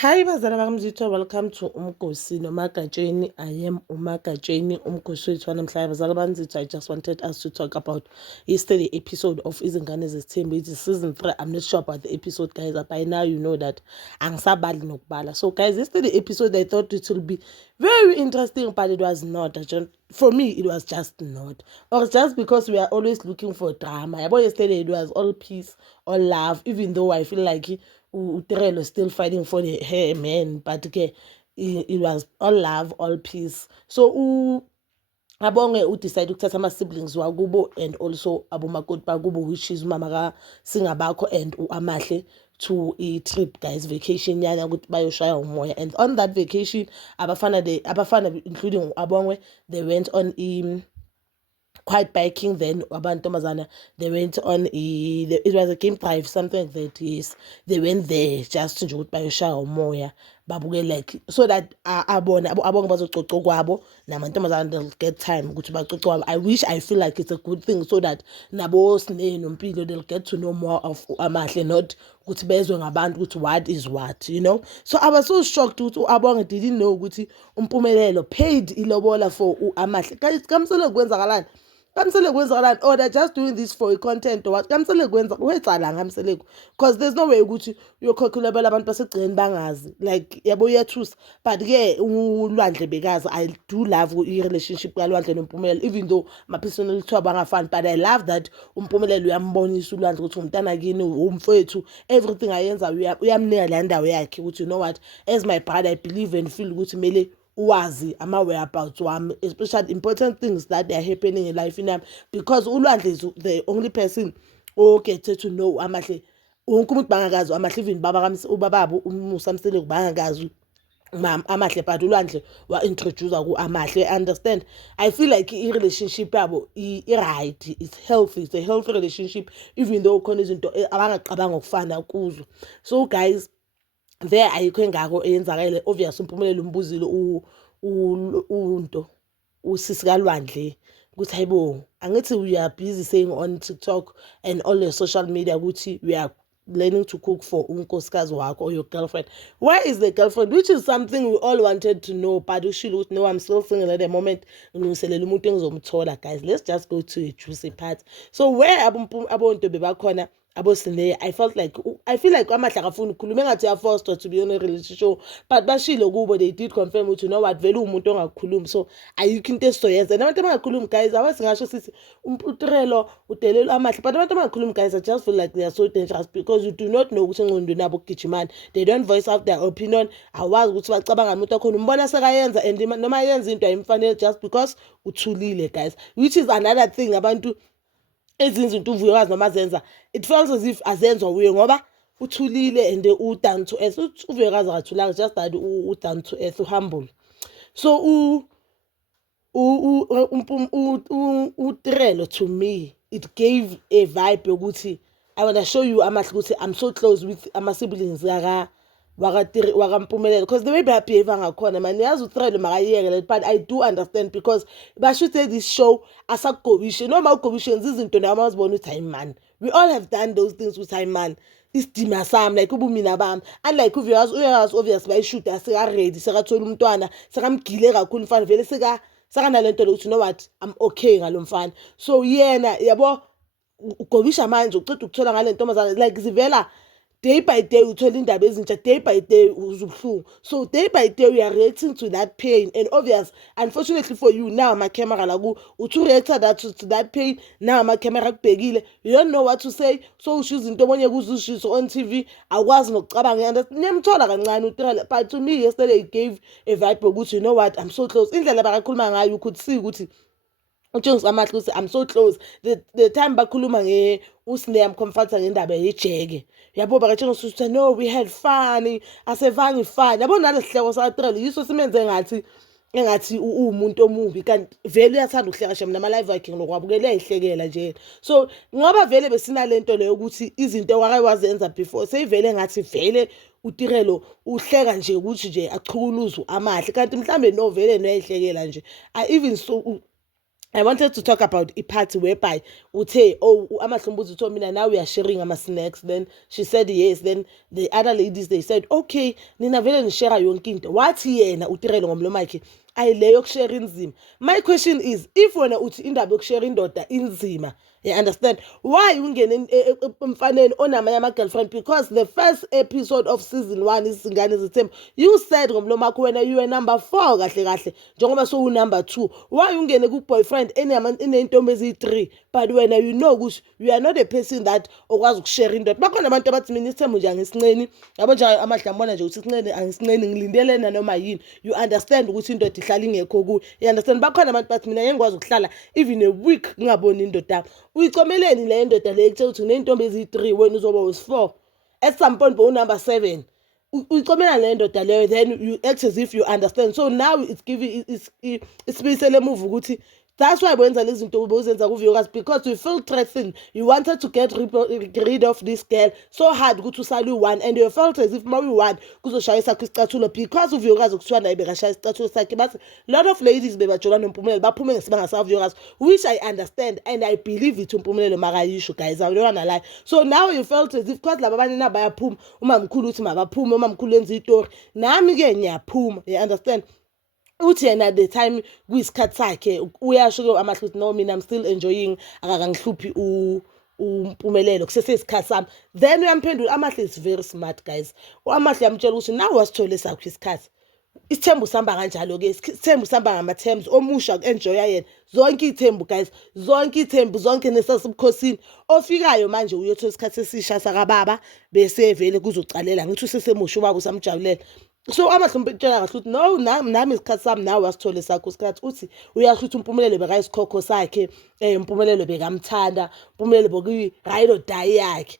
Hi bazala bakamzitho, welcome to Umgosi noMagatsheni. I am uMagatsheni, umgosi wethu wanamhlanje. Bazala banzitho, I just wanted us to talk about yesterday episode of Izingane Zesithembu. It is season 3. I'm not sure about the episode, guys. By now you know that angisabali nokubala. So guys, yesterday episode I thought it will be very interesting, but it was not. For me, it was just not. Or it's just because we are always looking for drama. About yesterday it was all peace, all love, even though I feel like Utirelo still fighting for her man, but okay, it was all love, all peace. So Abonge decide ukuthatha ama-siblings wakubo and also abomakoti bakubo, which is umama kaSingabakho and Amahle, to a trip, guys, vacation yana ukuthi bayoshaya umoya. And on that vacation abafana including Abongwe, they went on quite biking. Then abantu they went on it was a game drive, something like that. Yes, they went there just to ukuthi bayoshaya umoya, babuke, like, so that abone abonke bazococa kwabo namantombazana they'll get time ukuthi bacoce kwabo. I feel like it's a good thing, so that nabo Sine noMpilo they'll get to know more of Amahle, not ukuthi bezwe ngabantu ukuthi what is what, you know. So I was so shocked ukuthi Abonge didn't know ukuthi uMpumelelo paid ilobola for Amahle. Kamsele kwenzakalani? Kamsele kwenzakalani? Oh, they're just doing this for content or what? Kamsele kwenza wethala ngamsele, because there's no way ukuthi uyokhokha abantu basegcini bangazi, like yabo uyathusa. But ke uLwandle bekazi. I do love i-relationship kaLwandle noMpumelelo, even though my personal kuthiwa bangafani, but I love that uMpumelelo uyambonisa uLwandle ukuthi umntana kini, umfowethu, everything ayenza uyamnika la ndawo yakhe ukuthi, you know what, as my brother I believe and feel ukuthi mele uwazi ama-whereabouts wami, especially important things that are happening in life in because uLwandle is the only person who get to know Amahle. Wonke umuntu bangakazi Amahle, even ubababo uMusamsele bangakazi Amahle, but uLwandle wa-introduce ku-Amahle. Understand? I feel like i-relationship yabo i-right, it's healthy, it's a healthy relationship, even though khona izinto abangacabanga ukufana kuzo. So guys, there ayikho engako eyenzakale. Obvious uMpumelelo umbuzile unto usisi kaLwandle ukuthi hayibo, angithi we are busy saying on TikTok and all the social media ukuthi we are learning to cook for unkosikazi wakho or your girlfriend. Where is the girlfriend? Which is something we all wanted to know, but ushilo ukuthi no, I'm still single at the moment. Ngilungiselela umuntu engizomthola. Guys, let's just go to a juicy part. So where abonto bebakhona abosine, I feel like Amahle akafuni ukukhuluma, engathi uyaforced to be on a relationship show, but bashilo kubo, they did confirm ukuthi, you know what, vele umuntu ongakhulumi, so ayikho into esizoyenza. Nabantu abangakhulumi, guys, awasingasho sithi uTrelo udelela Amahle, but abantu abangakhulumi, guys, I just feel like they are so dangerous because you do not know ukuthi engqondweni yabo kugijimani. They don't voice out their opinion. Awazi ukuthi bacabanga umuntu akhona, umbona sekayenza and noma yenza into ayimfanele just because uthulile, guys, which is another thing. Abantu ezinzi into uvuyokazi noma zenza, it feels as if azenzwa uye ngoba uthulile and down to earth. Uvuyokazi akathulanga, just that down to earth, humble. So uTrelo, to me, it gave a vibe yokuthi I want to show you Amahle ukuthi I'm so close with ama-siblings wakaMpumelelo, because the way behave ngakhona, man, yazi uTrelo makayiyeke, but I do understand because bashuthe this show asakugobishe noma ugobishe yenza izinto nawe mawuzibona ukuthi hayi man, we all have done those things with hayi man, isidima sami, like ubumina bami. Unlike uyazi obvious bayishuta seka-ready, sekathola umntwana, sekamgile kakhulu mfana, vele sekanalento lokuthi, you know what, I'm okay ngalo mfana. So yena yabo ugobisha manje uceda ukuthola ngale ntombazana, like zivela day by day, uthola indaba ezintsha, day by day uzubuhlungu. So day by day we are reacting to that pain, and obvious, unfortunately for you, now ama-camera la ku uthi reactor to that pain, now ama-camera kubhekile, you don't know what to say, so usho izinto obonye kuzushiso on TV, akwazi nokucabanga. Niyamthola kancane uTrelo, but to me yesterday it gave a vibe ukuthi, you know what, I'm so close. Indlela bakakhuluma ngayo, you could see ukuthi uJones Amahle ukuthi I'm so close. The time bakhuluma uSine amcomforta ngendaba yejeke, yabo bakatshengisa ukuthi no, we had fun, asevange fun. Yabo nalesihleko sakaTrelo yiso simenze engathi umuntu omubi, kanti vele uyathanda ukuhleka shem nama-live wakhe nokwabukela eyihlekela nje. So ngoba vele besinalento leyo ukuthi izinto wake wazenza before, seyivele ngathi vele uTrelo uhleka nje ukuthi nje achukuluze Amahle, kanti mhlambe no, vele noyayihlekela nje. I even so I wanted to talk about a party whereby uthe, oh, amahlumbuzi told me now we are sharing our snacks. Then she said yes. Then the other ladies, they said, okay, nina vele nishare yonke into. Wathi yena uTirelo ngomlomo wakhe ayileyo kushare inzima. My question is, if wena uthi indaba yokushare indoda inzima, you understand why ungene emfaneni onamanye ama-girlfriend? Because the first episode of season 1 izingane zithembu, you said ngomlomo wakho wena you were number 4 kahle kahle njengoba so number 2. Why ungene ku-boyfriend eney'ntombi eziyi-3 but wena you know ukuthi you are not a person that okwazi ukushare indoda? Bakhona abantu abathi mina isithembu nje angisinceni, yabo nje amahla ngibona nje ukuthi isinceni angisinceni, ngilindele nanoma yini. You understand ukuthi indoda ihlala ingekho kuyo. You understand? Bakhona abantu bathi mina ngengikwazi ukuhlala even a week ngingaboni indoda. Uyicomeleni le ndoda le ekutshela ukuthi uney'ntombi eziyi-3 wena uzoba was-4 at some point number 7. Uyicomela le ndoda leyo, then you act as if you understand. So now it's giving isibuyisele move ukuthi that's why wenza lezi zinto uzenza kuVuyokazi, because you feel threatened. You wanted to get rid of this girl so hard ukuthi usale u-1 and you felt as if ma uyi-1 kuzoshaya sakho isicathulo because uVuyokazi kuthiwa naye bekashaya isicathulo sakhe. But lot of ladies bebajola noMpumelelo baphume ngesibanga saVuyokazi, which I understand and I believe it. uMpumelelo makayisho, guys, I don't wanna lie. So now you felt as if because laba abanye nabayaphuma umamkhulu uthi mabaphume, umamkhulu enza itori, nami-ke ngiyaphuma. You understand? Uthi yena at the time kuyisikhathi sakhe uyasho amahluthu, no mina I'm still enjoying, akakangihluphi uMpumelelo kusesesikhathi sami. Then uyamphendula amahle is very smart, guys. Amahle yamtshela ukuthi nawe wasithole sakho isikhathi, isithembu sihamba kanjalo-ke, isithembu sihamba ngama-terms omusha ku-enjoya yena. Zonke iy'thembu, guys, zonke iy'thembu zonke nesasebukhosini ofikayo manje uyothola isikhathi esisha sakababa bese vele kuzocalela ngithi usesemusha ubaba usamjabulela. So amahlumbe etshela kahle ukuthi no, nami isikhathi sami nawe wasithole sakho isikhathi. Uthi uyasho ukuthi uMpumelelo bekayisikhokhho sakhe, uMpumelelo bekamthanda, uMpumelelo bekuyi-ride or die yakhe,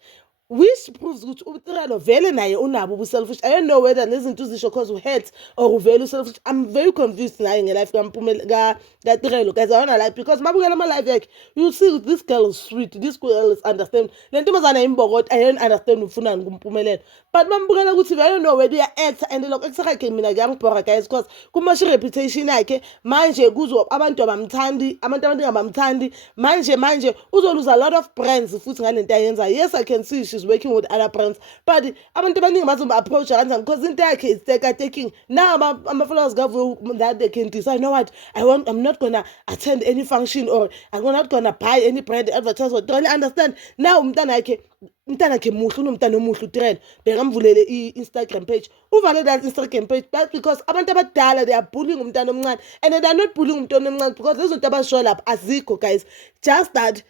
which proves ukuthi uTirelo vele naye unabo ubu-selfish. I don't know whether lezinto uzisho cause u-hurt or uvele u-selfish. I'm very confused naye nge-life kaTirelo, guys, I wanna lie, because mabukela ama-life yakhe you see this girl is sweet, this girl is understand. Le ntombazana imbokoti, I don't understand ufunani kuMpumelelo, but mambukela ukuthi I don't know whether uya-actor and lokho ekusakhe mina kuyangibhora, guys, because kumasha i-reputation yakhe manje kuzo abantu abamthandi, abantu abamthandi manje uzoluza a lot of brands futhi ngalento ayenza. Yes, I can see she's working with other brands, but abantu abaningi bazomba-approach kanjani because into yakhe is taking. Now ama-followers that they can decide, you know what, I'm not gonna attend any function or I'm not gonna buy any brand advertisement. Don't you understand? Now umntanakhe muhle, unomntana omuhle uTirelo, bekamvulele i-Instagram page, uvale that Instagram page. That's because abantu abadala they are bullying umntana omncane, and they are not bullying umntana omncane because lezo zinto abashow lapha azikho, guys, just that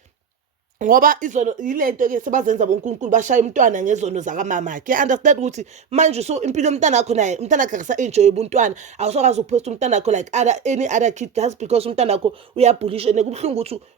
ngoba izono yilento ke sebazenza bonkulunkulu bashaya umntwana ngezono zakamama ke. Understand ukuthi manje so impilo yomntana wakho naye umntana wakhe akasa enjoy ubuntwana, awusokwazi ukupost umntana wakho like any other kid just because umntana wakho uyabhulisha.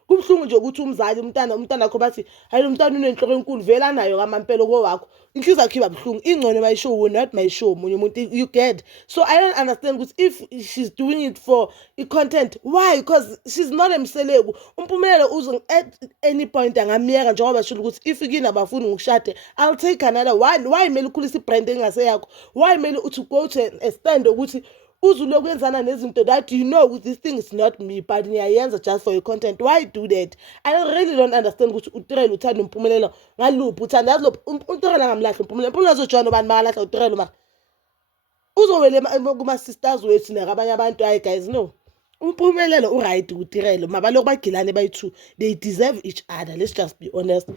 Kubhlungu nje ukuthi umzali umntana wakho bathi hayi lo mntana unenhloko enkulu vela nayo kamampelo kowakho, inhliziyo yakho iba buhlungu. Ingcono mayishow not mayishow munye umuntu, you get? So I don't understand ukuthi if she's doing it for content, why? Because she's not emseleku. uMpumelelo uzo at any point angamiyeka njengoba shilo ukuthi if ikini abafuni ngikushade I'll take another one. Why mele ukhulisa ibrand engase yakho? Why mele uthi go to a stand ukuthi uzulokwenzana nezinto that you know this thing is not me but niyayenza just for your content? Why do that? I really don't understand ukuthi uTirelo uthanda uMpumelelo ngaluphi uthanda. Yazi lo uTirelo angamlahla uMpumelelo. uMpumelelo uzojwana ubani makalahla uTirelo ma uzowele kuma-sisters wethu nakabanye abantu. Hayi guys, no, uMpumelelo uright uTirelo, mabaloku bagilane bayi-2, they deserve each other. Let's just be honest.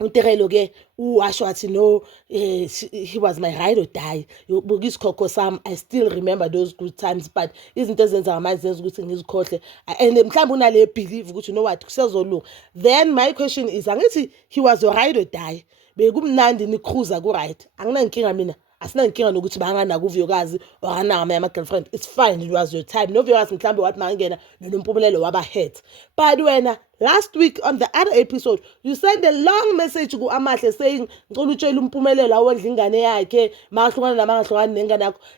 uTirelo ke uwasho wathi no, he was my ride or die, isikhokho sami. I still remember those good times, but izinto ezenza ngamanje zenza ukuthi ngizikhohle, and mhlawumbe unale believe ukuthi you know what kusezolunga. Then my question is, angithi he was your ride or die, bekumnandi nikruza ku-right, anginankinga mina, asinankinga nokuthi bangana kuVuyokazi or anamanye ama-girlfriend. It's fine, it was your time. NoVuyokazi mhlawumbe wathi mangena noMpumelelo waba hurt, but wena Last week on the other episode, you sent a long message to Amahle saying,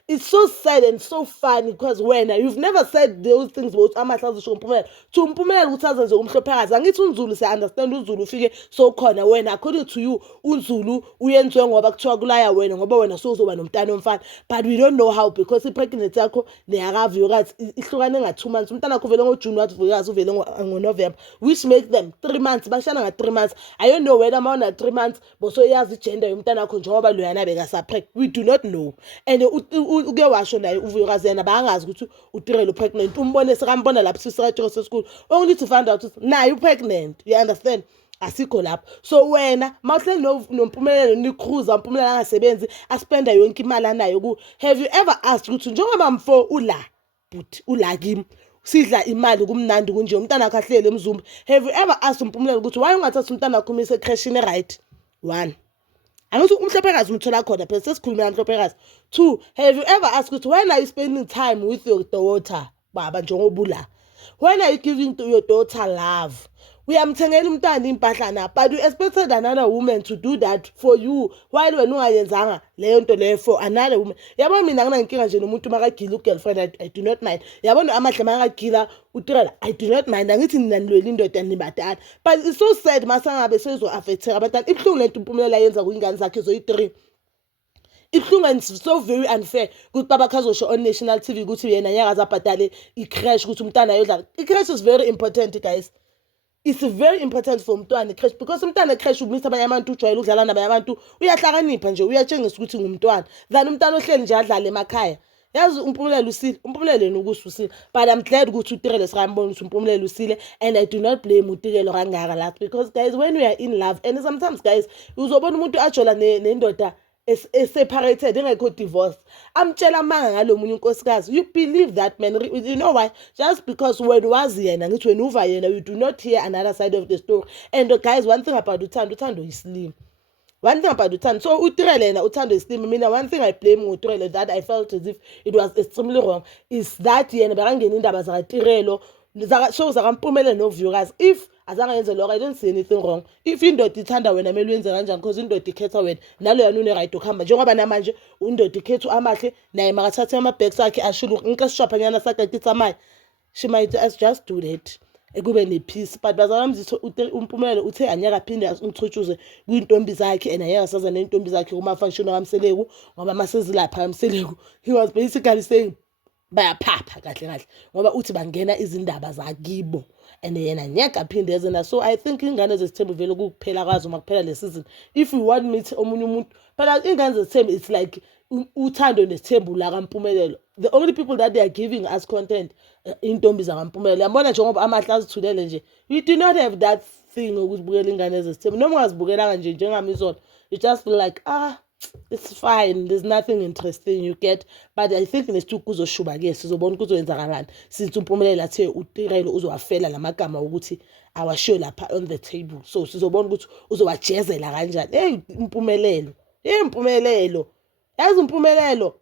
it's so sad and so funny because when you've never said those things about Amahle to understand uZulu ufike so khona wena according to you uZulu uyenzwe ngoba kuthiwa kulaya wena ngoba wena sozoba nomntana omfana, but we don't know how because ipregnancy yakho neyakavuyokazi ihlukane nga 2 months umntana wakho vele ngoJune wathi vuyokazi uvele ngoNovember, which makes them 3 months bashana nga 3 months. I don't know whether mawuna 3 months boso yazi igender yomntana wakho njengoba loyana bekasapreg, we do not know. And uke washo naye uvuyokazi yena bangazi ukuthi utirelo pregnant, umbone sekambona lapho sisakatshoko seschool only to find out now you pregnant, you understand? Asikho lapho. So wena mawuhleli noMpumelelo nikruza uMpumelelo angasebenzi aspenda yonke imali anayo ku, have you ever asked ukuthi njengoba mfo ula but ula kimi sidla imali kumnandi kunje umntana wakhe ahlele emzumba, have you ever asked uMpumelelo ukuthi why ungathatha umntana wakho umise crashini right? 1, angithi umhlophekazi umthola khona phela sesikhuluma umhlophekazi. 2, have you ever asked ukuthi when are you spending time with your daughter baba njengoba ula, when are you giving to your daughter love? Uyamthengela umntana impahla na, but you expected another woman to do that for you while wena ungayenzanga leyo nto leyo for another woman. Yabo mina nginankinga nje nomuntu makagila ugirlfriend, I do not mind. Yabona Amahle makagila utirela, I do not mind. Angithi nina nilwela indoda nibadala, but it's so sad masangabe sezo affecteka abantwana. Ibhlungu lento uMpumelelo ayenza kuyingane zakhe zoyi3. Ibhlungu and so very unfair ukuthi baba khazosho on national TV ukuthi yena nyakaza abhadale i-crash ukuthi umntana ayodlala. I-crash is very important guys. It's very important for umntwana crash because umntwana crash umisa abanye abantu ujwayele ukudlala nabanye abantu uyahlakanipha nje uyatshengisa ukuthi ngumntwana than umntwana ohleli nje adlala emakhaya. Yazi uMpumelelo usile, uMpumelelo yena ukususile, but I'm glad ukuthi uTirelo sikambona ukuthi uMpumelelo usile, and I do not blame uTirelo kangaka last because guys when we are in love and sometimes guys uzobona umuntu ajola nendoda separated engekho divorce amtshela amanga ngalomunye unkosikazi, you believe that man? You know why? Just because when wazi yena ngithi wena uva yena, you do not hear another side of the story. And guys, one thing about uthando is slim. One thing about uthando, so uTirelo yena uthando is slim. Mina one thing I blame uTirelo that I felt as if it was extremely wrong is that yena bekangena indaba zakaTirelo show zakaMpumelelo noVuyokazi. If azange yenze lokho, I don't see anything wrong. If indoda ithanda wena mele uyenze kanjani because indoda ikhetha wena nalo yana une right ukuhamba njengoba namanje indoda ikhetha uAmahle naye makathathe ama-bags akhe ashuluke nkasishwaphanyana sakhe kitsamaya, she might just do that ekube nepeace. But bazamzitho uMpumelelo uthe anyaka phinde umthutshuze kwintombi zakhe and ayeka saza nentombi zakhe kuma-function kaMseleku ngoba masezilapha kaMseleku. He was basically saying bayaphapha kahle kahle ngoba uthi bangena izindaba zakibo and yena nyaka phinde yezena. So I think ingane zesithembu vele kuphela kwazo makuphela le season. If you want me to omunye umuntu phela ingane zesithembu, it's like uthando nesithembu la kaMpumelelo, the only people that they are giving us content intombi zakaMpumelelo. Yabona njengoba Amahle azithulele nje, you do not have that thing ukuzibukela ingane zesithembu noma ungazibukelanga nje njengami izolo, you just feel like it's fine, there's nothing interesting you get. But I think nesithuku kuzoshuba ke sizobona kuzoyenzakalani since uMpumelelo athe uTirelo uzowafela lamagama ukuthi awashiyo lapha on the table. So sizobona ukuthi uzowajezela kanjani. Impumelelo yazi uMpumelelo.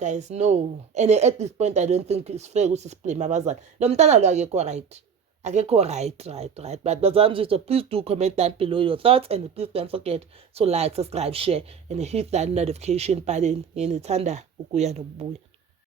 Guys, no. And at this point I don't think it's fair ukuthi siblame abazali. Lo mntana lo akekho right. Right. But please do comment down below your thoughts, and please don't forget to like, subscribe, share, and hit that notification button. Yenithanda ukuya nokubuya.